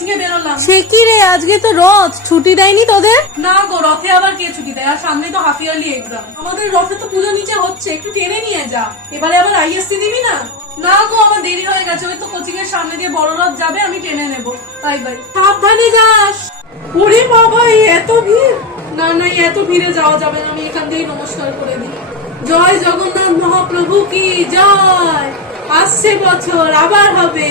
Coaching এ বেরোলাম। সে কি রে, আজকে তো রথ, ছুটি দেয়নি তোদের? না গো, রথে আবার কে ছুটি দেয়? আর সামনে তো হাফ ইয়ারলি এক্সাম। আমাদের রথে তো পুজো নিচে হচ্ছে, একটু টেনে নিয়ে যা। এবারে আবার আইএসসি দিবি না? না গো, আমার দেরি হয়ে গেছে। ওই তো কোচিং এর সামনে দিয়ে বড় রথ যাবে, আমি টেনে নেবো। Bye bye. সাবধানে যাস। ওরে বাবা, এত ভিড়! না না, এত ভিড়ে যাওয়া যাবে না। আমি এখান দিয়েই নমস্কার করে দিই। জয় জগন্নাথ মহাপ্রভু কি জয়। আসছে বছর আবার হবে।